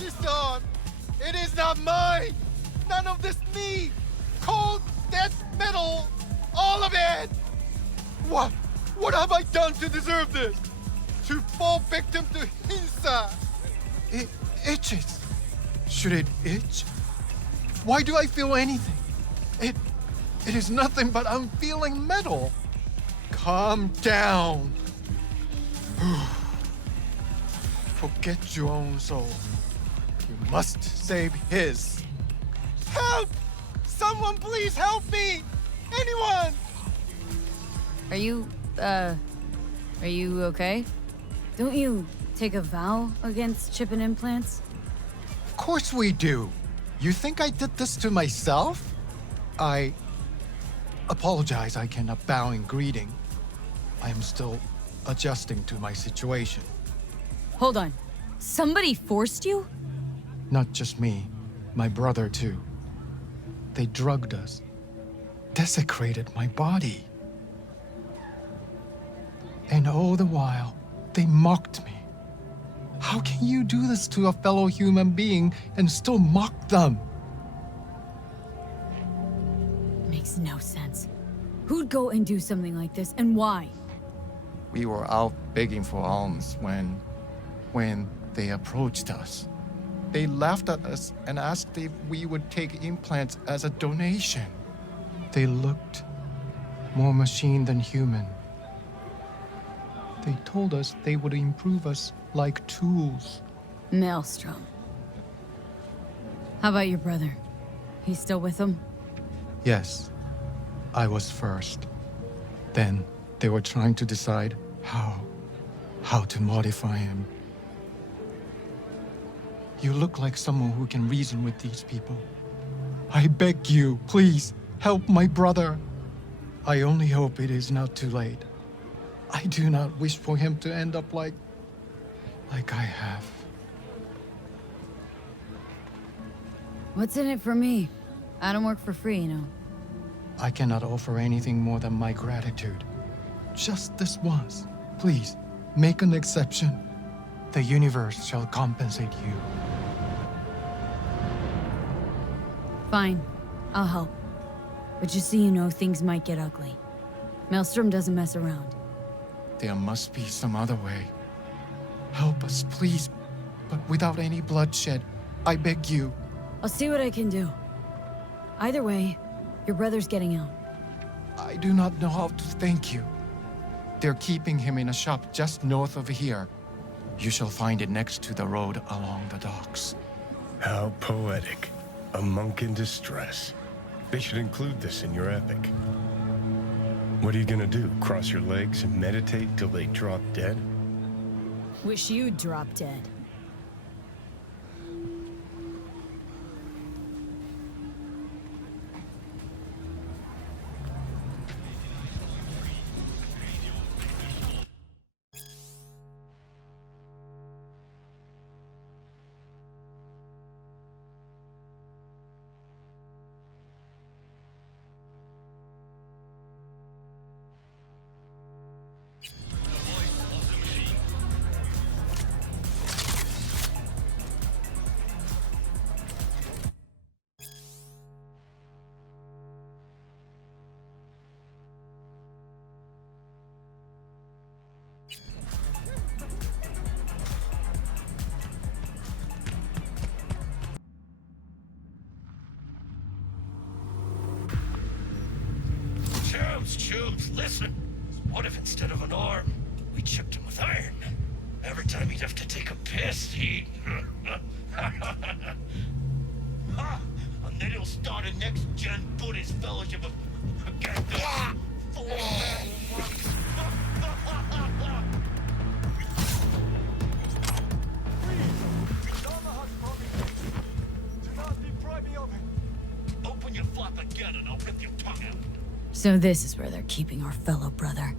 This arm, it is not mine. None of this me. Cold, dead metal, all of it. What have I done to deserve this? To fall victim to Hinsa? It itches. Should it itch? Why do I feel anything? It is nothing but I'm feeling metal. Calm down. Forget your own soul. You must save his. Help! Someone please help me! Anyone! Are you okay? Don't you take a vow against chipping implants? Of course we do. You think I did this to myself? I apologize I cannot bow in greeting. I am still adjusting to my situation. Hold on. Somebody forced you? Not just me, my brother too. They drugged us, desecrated my body. And all the while, they mocked me. How can you do this to a fellow human being and still mock them? Makes no sense. Who'd go and do something like this, and why? We were out begging for alms when they approached us. They laughed at us and asked if we would take implants as a donation. They looked more machine than human. They told us they would improve us like tools. Maelstrom. How about your brother? He's still with them? Yes, I was first. Then they were trying to decide how to modify him. You look like someone who can reason with these people. I beg you, please, help my brother. I only hope it is not too late. I do not wish for him to end up like I have. What's in it for me? I don't work for free, you know. I cannot offer anything more than my gratitude. Just this once. Please, make an exception. The universe shall compensate you. Fine. I'll help. But just so you know, things might get ugly. Maelstrom doesn't mess around. There must be some other way. Help us, please, but without any bloodshed. I beg you. I'll see what I can do. Either way, your brother's getting out. I do not know how to thank you. They're keeping him in a shop just north of here. You shall find it next to the road along the docks. How poetic. A monk in distress. They should include this in your epic. What are you gonna do? Cross your legs and meditate till they drop dead? Wish you'd drop dead. Chubes, listen. What if instead of an arm, we chipped him with iron? Every time he'd have to take a piss, he'd... And then he'll start a next-gen Buddhist fellowship of... Open your flap again and I'll rip your tongue out. So this is where they're keeping our fellow brother.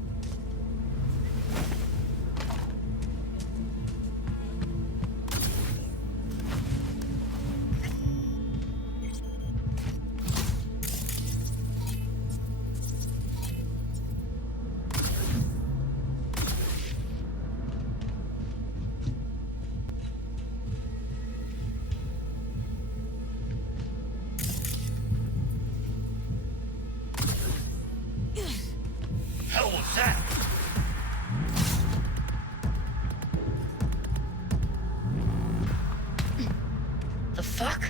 fuck?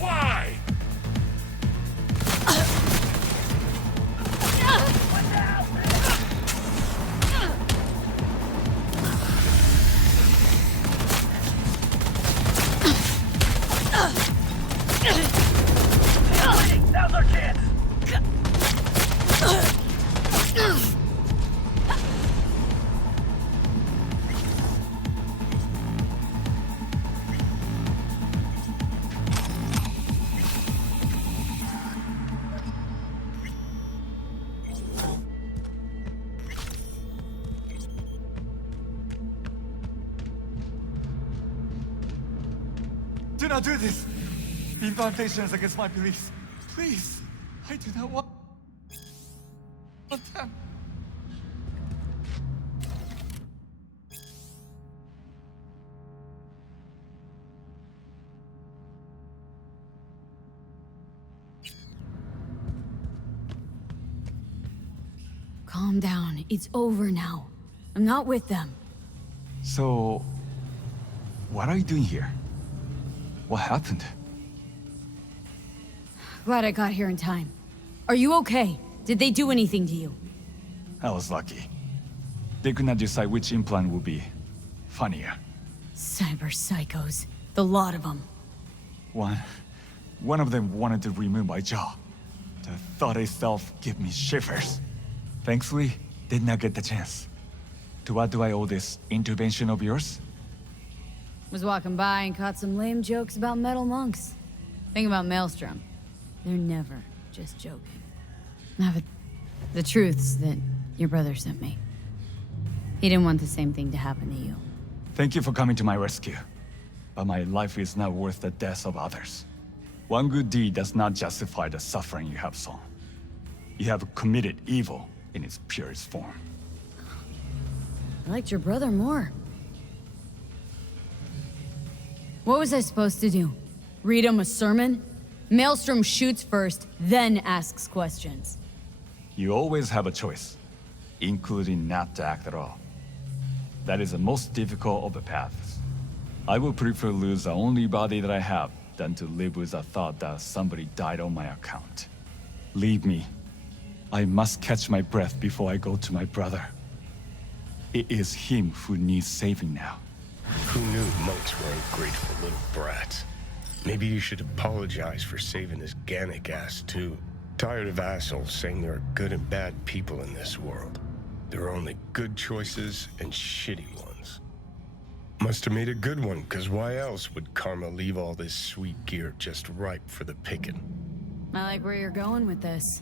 Why? Now's our chance! Do not do this! The incantation is against my beliefs. Please, I do not want them. Calm down. It's over now. I'm not with them. So, what are you doing here? What happened? Glad I got here in time. Are you okay? Did they do anything to you? I was lucky. They could not decide which implant would be funnier. Cyber psychos. The lot of them. One of them wanted to remove my jaw. The thought itself gave me shivers. Thankfully, did not get the chance. To what do I owe this intervention of yours? Was walking by and caught some lame jokes about metal monks. Thing about Maelstrom. They're never just joking. Now, but the truth's that your brother sent me. He didn't want the same thing to happen to you. Thank you for coming to my rescue. But my life is not worth the deaths of others. One good deed does not justify the suffering you have sown. You have committed evil in its purest form. I liked your brother more. What was I supposed to do? Read him a sermon? Maelstrom shoots first, then asks questions. You always have a choice, including not to act at all. That is the most difficult of the paths. I would prefer lose the only body that I have than to live with the thought that somebody died on my account. Leave me. I must catch my breath before I go to my brother. It is him who needs saving now. Who knew monks were ungrateful little brats? Maybe you should apologize for saving his Gannic ass too. Tired of assholes saying there are good and bad people in this world. There are only good choices and shitty ones. Must have made a good one, cause why else would Karma leave all this sweet gear just ripe for the picking? I like where you're going with this.